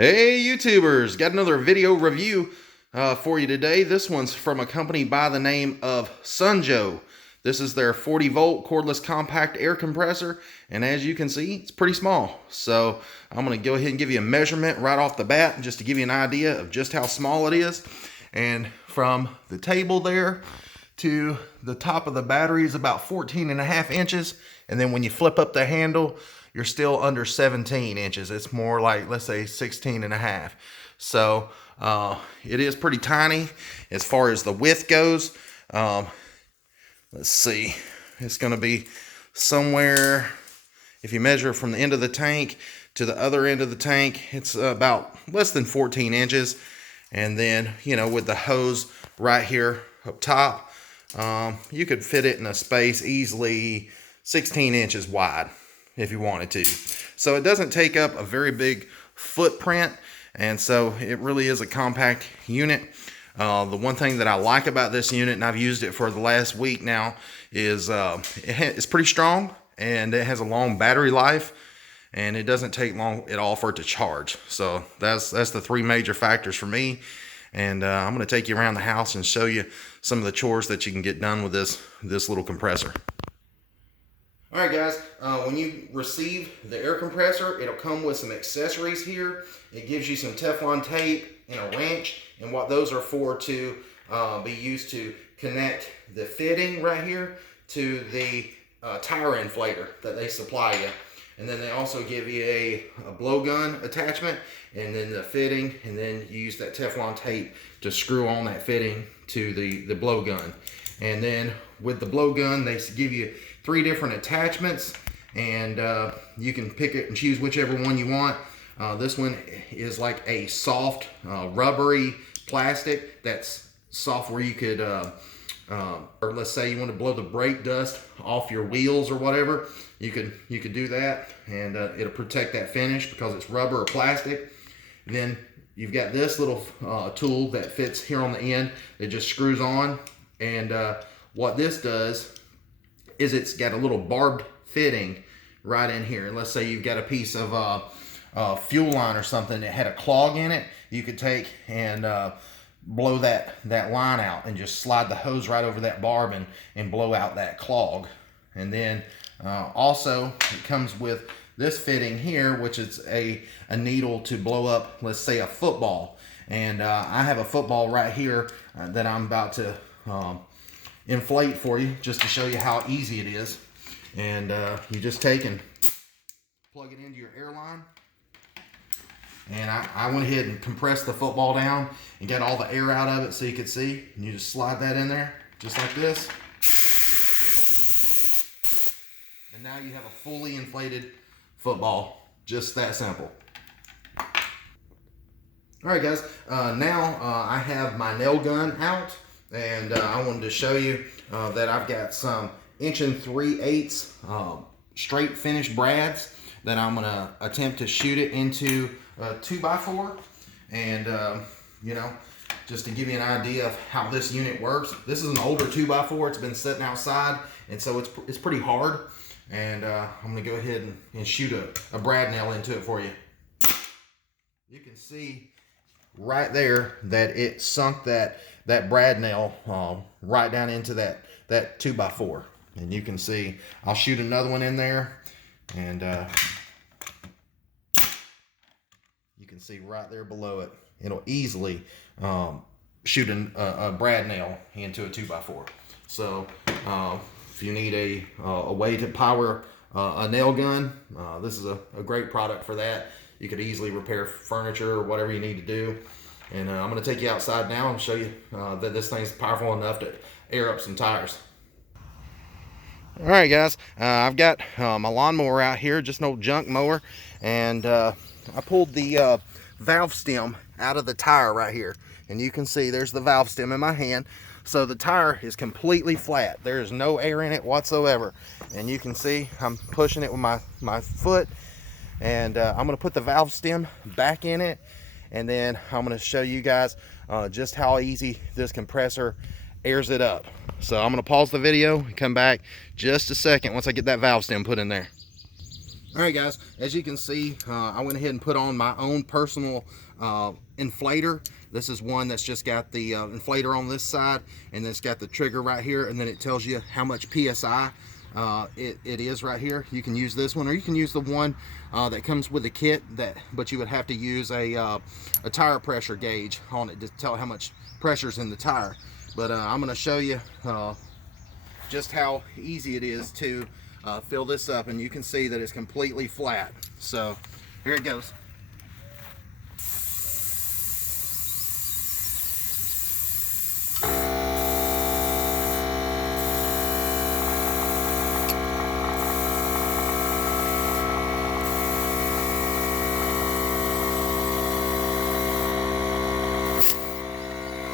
Hey YouTubers, got another video review for you today. This one's from a company by the name of Sunjo. This is their 40 volt cordless compact air compressor, and as you can see, it's pretty small. So I'm going to go ahead and give you a measurement right off the bat just to give you an idea of just how small it is. And from the table there to the top of the battery is about 14.5 inches, and then when you flip up the handle, you're still under 17 inches. It's more like, let's say, 16.5. So it is pretty tiny as far as the width goes. Let's see, it's going to be somewhere, if you measure from the end of the tank to the other end of the tank, it's about less than 14 inches. And then, you know, with the hose right here up top, you could fit it in a space easily 16 inches wide if you wanted to. So it doesn't take up a very big footprint, and so it really is a compact unit. The one thing that I like about this unit, and I've used it for the last week now, is it's pretty strong, and it has a long battery life, and it doesn't take long at all for it to charge. So that's the three major factors for me. And I'm going to take you around the house and show you some of the chores that you can get done with this little compressor. Alright guys, when you receive the air compressor, it'll come with some accessories here. It gives you some Teflon tape and a wrench, and what those are for to be used to connect the fitting right here to the tire inflator that they supply you. And then they also give you a blowgun attachment, and then the fitting, and then you use that Teflon tape to screw on that fitting to the blowgun. And then with the blowgun, they give you 3 different attachments, and you can pick it and choose whichever one you want. This one is like a soft rubbery plastic that's soft where you could or let's say you want to blow the brake dust off your wheels or whatever, you could do that, and it'll protect that finish because it's rubber or plastic. And then you've got this little tool that fits here on the end that just screws on, and what this does is it's got a little barbed fitting right in here. And let's say you've got a piece of fuel line or something that had a clog in it, you could take and blow that line out and just slide the hose right over that barb and blow out that clog. And then also it comes with this fitting here, which is a needle to blow up, let's say, a football. And I have a football right here that I'm about to inflate for you just to show you how easy it is. And you just take and plug it into your air line. And I went ahead and compressed the football down and got all the air out of it so you could see. And you just slide that in there just like this. And now you have a fully inflated football. Just that simple. Alright guys, now I have my nail gun out, and I wanted to show you that I've got some 1 3/8" straight finish brads that I'm going to attempt to shoot it into a 2x4. And you know, just to give you an idea of how this unit works, this is an older 2x4. It's been sitting outside, and so it's pretty hard. And I'm going to go ahead and shoot a brad nail into it for you. You can see right there that it sunk that brad nail right down into that 2x4. And you can see, I'll shoot another one in there, and you can see right there below it, it'll easily shoot a brad nail into a 2x4. So if you need a way to power a nail gun, this is a great product for that. You could easily repair furniture or whatever you need to do. And I'm going to take you outside now and show you that this thing's powerful enough to air up some tires. Alright guys, I've got my lawnmower out here, just an old junk mower, and I pulled the valve stem out of the tire right here. And you can see there's the valve stem in my hand. So the tire is completely flat. There is no air in it whatsoever. And you can see I'm pushing it with my foot. And I'm going to put the valve stem back in it. And then I'm going to show you guys just how easy this compressor airs it up. So I'm going to pause the video and come back just a second once I get that valve stem put in there. All right, guys, as you can see, I went ahead and put on my own personal inflator. This is one that's just got the inflator on this side, and then it's got the trigger right here, and then it tells you how much PSI it is right here. You can use this one, or you can use the one that comes with the kit, but you would have to use a tire pressure gauge on it to tell how much pressure's in the tire. But I'm going to show you just how easy it is to fill this up, and you can see that it's completely flat. So here it goes.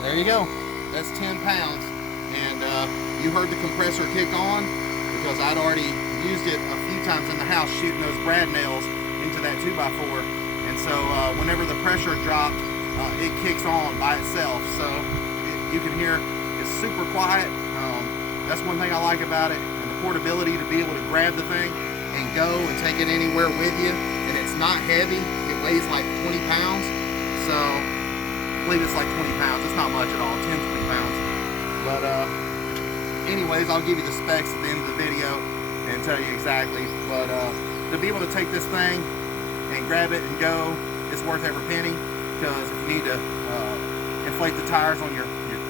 There you go. That's 10 pounds. And you heard the compressor kick on because I'd already used it a few times in the house shooting those brad nails into that 2x4. And so whenever the pressure dropped, it kicks on by itself. So you can hear it's super quiet. That's one thing I like about it. And the portability to be able to grab the thing and go and take it anywhere with you. And it's not heavy. It weighs like 20 pounds. So I believe it's like 20 pounds. It's not much at all, 10, 20 pounds. But anyways, I'll give you the specs at the end of the video and tell you exactly. But to be able to take this thing and grab it and go, it's worth every penny. Because if you need to inflate the tires on your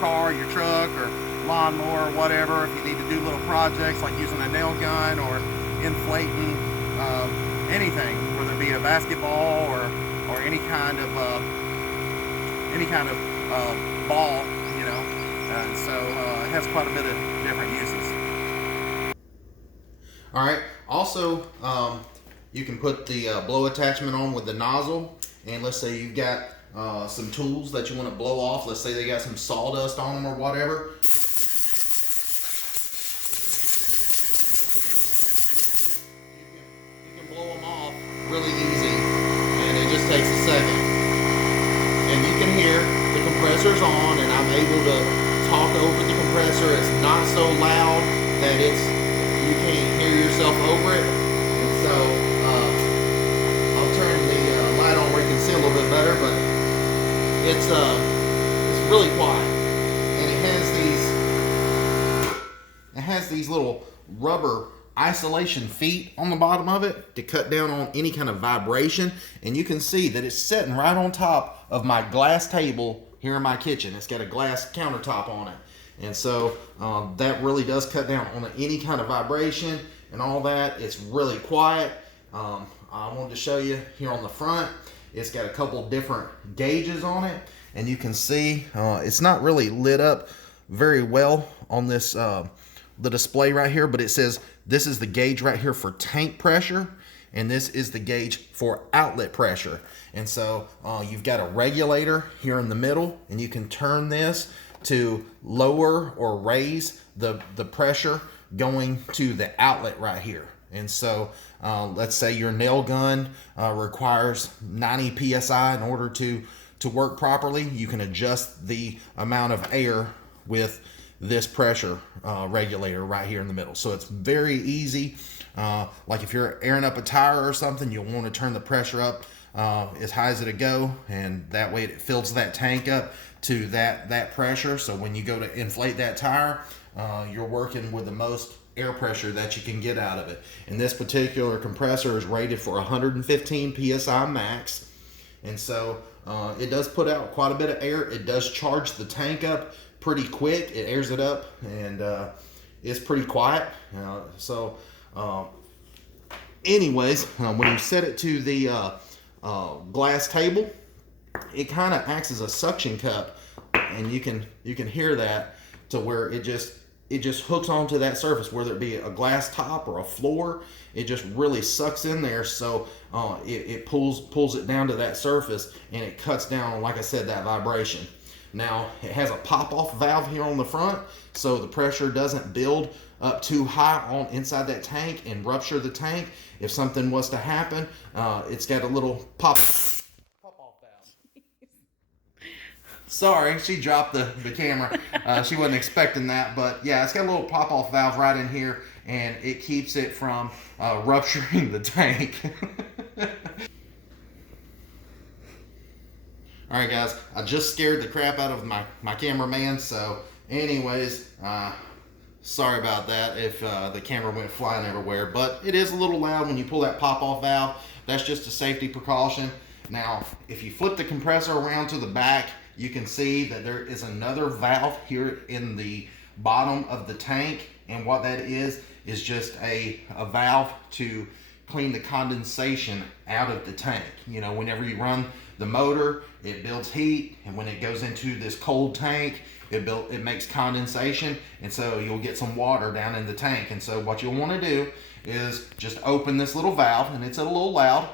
car, your truck, or lawnmower, or whatever, if you need to do little projects like using a nail gun or inflating anything, whether it be a basketball or any kind of ball, you know, and so it has quite a bit of different uses. All right, also you can put the blow attachment on with the nozzle, and let's say you've got some tools that you want to blow off. Let's say they got some sawdust on them or whatever. You can blow them off really easy, and it just takes a second. And you can hear the compressor's on, and I'm able to talk over the compressor. It's not so loud that you can't hear yourself over it. And so I'll turn the light on where you can see a little bit better, but it's really quiet. And it has these little rubber isolation feet on the bottom of it to cut down on any kind of vibration. And you can see that it's sitting right on top of my glass table here in my kitchen. It's got a glass countertop on it, and so that really does cut down on any kind of vibration and all that. It's really quiet. I wanted to show you here on the front, it's got a couple different gauges on it, and you can see it's not really lit up very well on this the display right here, but it says this is the gauge right here for tank pressure, and this is the gauge for outlet pressure. And so you've got a regulator here in the middle, and you can turn this to lower or raise the pressure going to the outlet right here. And so let's say your nail gun requires 90 psi in order to work properly. You can adjust the amount of air with this pressure regulator right here in the middle. So it's very easy. Like if you're airing up a tire or something, you'll want to turn the pressure up as high as it'll go, and that way it fills that tank up to that pressure. So when you go to inflate that tire, you're working with the most air pressure that you can get out of it. And this particular compressor is rated for 115 psi max, and so it does put out quite a bit of air. It does charge the tank up pretty quick. It airs it up, and it's pretty quiet. Anyways, when you set it to the glass table, it kind of acts as a suction cup, and you can hear that to where it just hooks onto that surface, whether it be a glass top or a floor. It just really sucks in there, so it pulls it down to that surface, and it cuts down on, like I said, that vibration. Now it has a pop-off valve here on the front, so the pressure doesn't build up too high on inside that tank and rupture the tank. If something was to happen, it's got a little pop-off valve. Sorry, she dropped the camera. She wasn't expecting that, but yeah, it's got a little pop-off valve right in here, and it keeps it from rupturing the tank. All right, guys, I just scared the crap out of my cameraman, so anyways, sorry about that if the camera went flying everywhere, but it is a little loud when you pull that pop-off valve. That's just a safety precaution. Now, if you flip the compressor around to the back, you can see that there is another valve here in the bottom of the tank, and what that is just a valve to clean the condensation out of the tank. You know, whenever you run the motor, it builds heat, and when it goes into this cold tank, it makes condensation, and so you'll get some water down in the tank. And so what you'll want to do is just open this little valve, and it's a little loud.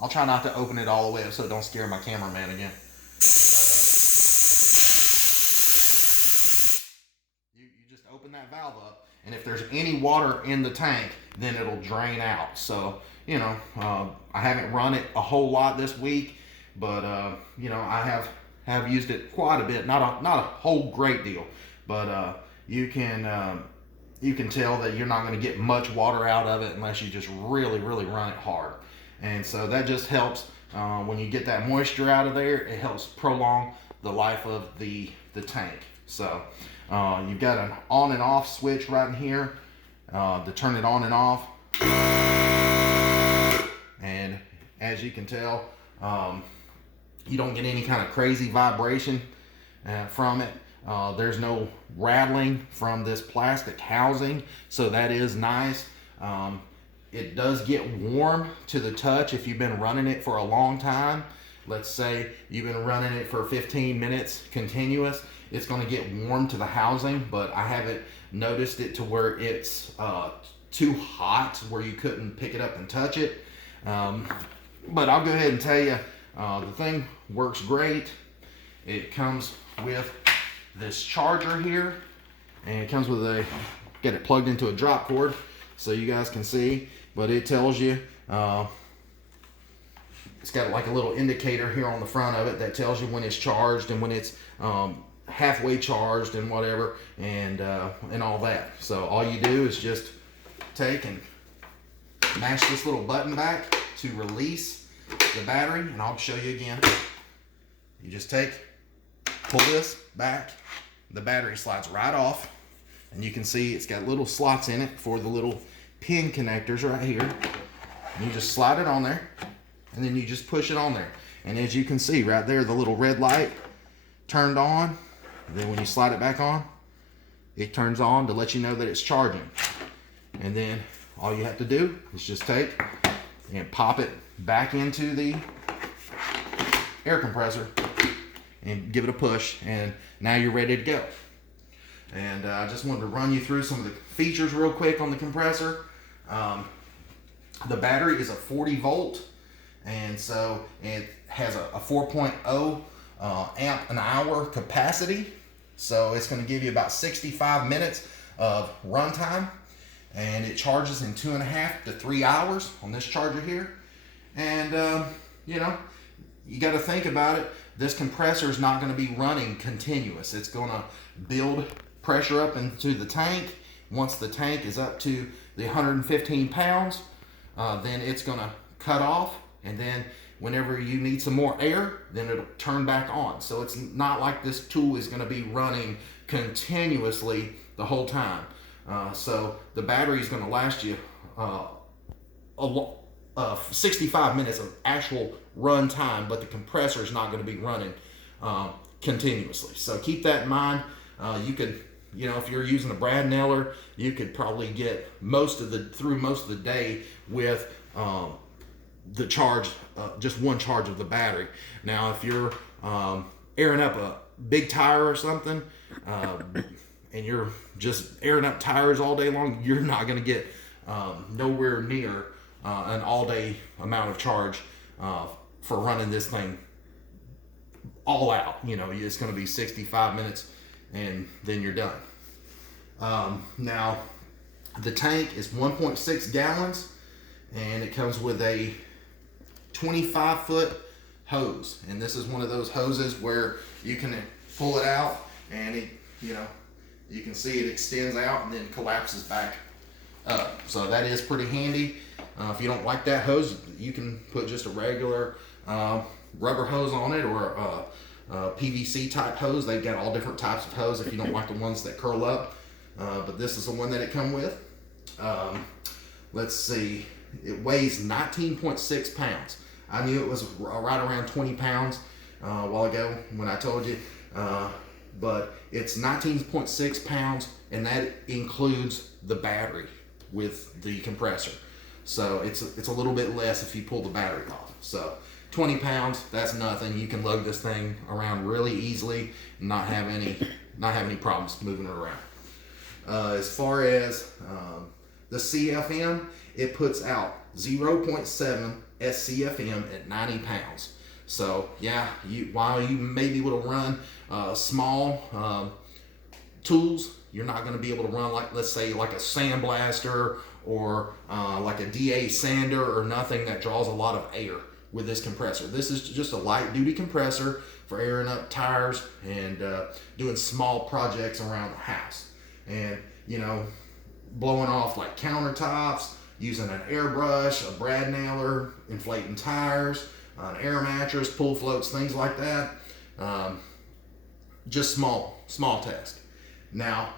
I'll try not to open it all the way up so don't scare my cameraman again. You just open that valve up, and if there's any water in the tank, then it'll drain out. So, you know, I haven't run it a whole lot this week, but you know, I have used it quite a bit, not a whole great deal, but you can tell that you're not going to get much water out of it unless you just really run it hard. And so that just helps when you get that moisture out of there. It helps prolong the life of the tank. So you've got an on and off switch right in here to turn it on and off. And as you can tell, you don't get any kind of crazy vibration from it. There's no rattling from this plastic housing, so that is nice. It does get warm to the touch if you've been running it for a long time. Let's say you've been running it for 15 minutes continuous. It's going to get warm to the housing, but I haven't noticed it to where it's too hot where you couldn't pick it up and touch it. But I'll go ahead and tell you, the thing works great. It comes with this charger here, and it comes with get it plugged into a drop cord so you guys can see, but it tells you, it's got like a little indicator here on the front of it that tells you when it's charged and when it's halfway charged and whatever, and all that. So all you do is just take and mash this little button back to release the battery, and I'll show you again. You just pull this back, the battery slides right off, and you can see it's got little slots in it for the little pin connectors right here. And you just slide it on there, and then you just push it on there. And as you can see right there, the little red light turned on. And then when you slide it back on, it turns on to let you know that it's charging. And then all you have to do is just take and pop it back into the air compressor and give it a push, and now you're ready to go. And I just wanted to run you through some of the features real quick on the compressor. The battery is a 40 volt, and so it has a 4.0 amp an hour capacity. So it's going to give you about 65 minutes of runtime, and it charges in 2.5 to 3 hours on this charger here. And you know, you got to think about it. This compressor is not going to be running continuous. It's going to build pressure up into the tank. Once the tank is up to the 115 pounds, then it's going to cut off, and then whenever you need some more air, then it'll turn back on. So it's not like this tool is going to be running continuously the whole time. So the battery is going to last you 65 minutes of actual run time, but the compressor is not going to be running continuously. So keep that in mind. You could, you know, if you're using a brad nailer, you could probably get through most of the day with the charge, just one charge of the battery. Now, if you're airing up a big tire or something, and you're just airing up tires all day long, you're not going to get nowhere near an all-day amount of charge for running this thing all out. You know, it's going to be 65 minutes, and then you're done. Now, the tank is 1.6 gallons, and it comes with a 25-foot hose. And this is one of those hoses where you can pull it out, and it, you know, you can see it extends out and then collapses back So that is pretty handy. If you don't like that hose, you can put just a regular rubber hose on it, or PVC type hose. They've got all different types of hose if you don't like the ones that curl up. But this is the one that it come with. Let's see, it weighs 19.6 pounds. I knew it was right around 20 pounds a while ago when I told you, but it's 19.6 pounds, and that includes the battery with the compressor. So it's a little bit less if you pull the battery off. So 20 pounds, that's nothing. You can lug this thing around really easily and not have any problems moving it around. As far as the CFM, it puts out 0.7 SCFM at 90 pounds. So yeah, while you may be able to run small tools, you're not going to be able to run, like, let's say, like a sandblaster or like a DA sander, or nothing that draws a lot of air with this compressor. This is just a light duty compressor for airing up tires and doing small projects around the house, and blowing off like countertops, using an airbrush, a brad nailer, inflating tires, an air mattress, pull floats, things like that. Just small task. Now,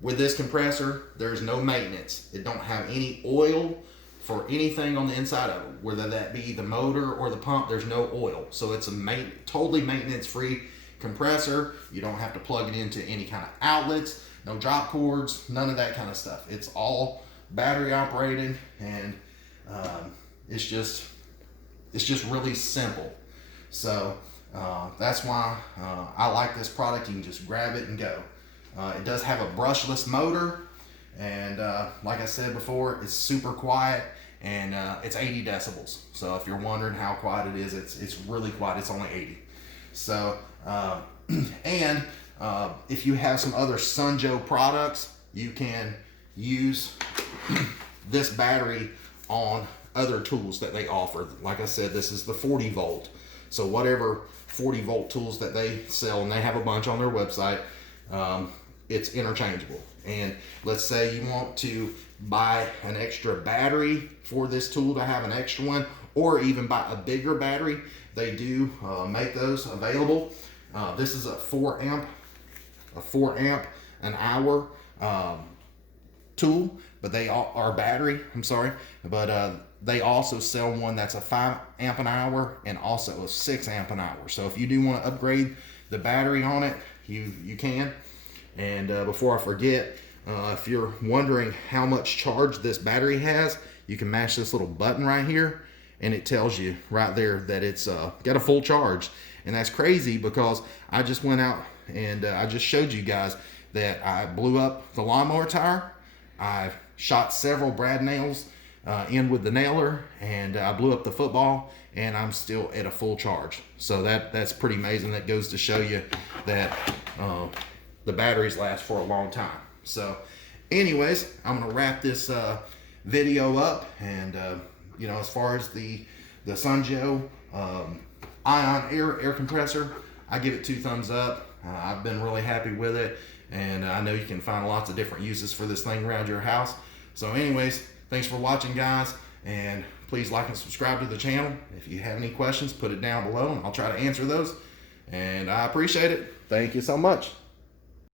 with this compressor, there's no maintenance. It don't have any oil for anything on the inside of it, whether that be the motor or the pump. There's no oil, so it's a totally maintenance-free compressor. You don't have to plug it into any kind of outlets, no drop cords, none of that kind of stuff. It's all battery operated, and it's just really simple. So that's why I like this product. You can just grab it and go. It does have a brushless motor, and like I said before, it's super quiet, and it's 80 decibels. So if you're wondering how quiet it is, it's really quiet. It's only 80. So and if you have some other Sunjoe products, you can use this battery on other tools that they offer. Like I said, this is the 40 volt. So whatever 40 volt tools that they sell, and they have a bunch on their website, it's interchangeable. And let's say you want to buy an extra battery for this tool to have an extra one, or even buy a bigger battery, they do make those available. This is a 4 amp an hour tool, but they are battery, I'm sorry, but they also sell one that's a 5 amp an hour and also a 6 amp an hour. So if you do want to upgrade the battery on it, you can. And before I forget, if you're wondering how much charge this battery has, you can mash this little button right here, and it tells you right there that it's got a full charge. And that's crazy, because I just went out and I just showed you guys that I blew up the lawnmower tire. I shot several brad nails in with the nailer, and I blew up the football, and I'm still at a full charge. So that's pretty amazing. That goes to show you that the batteries last for a long time. So anyways, I'm gonna wrap this video up, and as far as the Sunjoe IONAIR air compressor, I give it 2 thumbs up. I've been really happy with it, and I know you can find lots of different uses for this thing around your house. So anyways, thanks for watching, guys, and please like and subscribe to the channel. If you have any questions, put it down below, and I'll try to answer those, and I appreciate it. Thank you so much.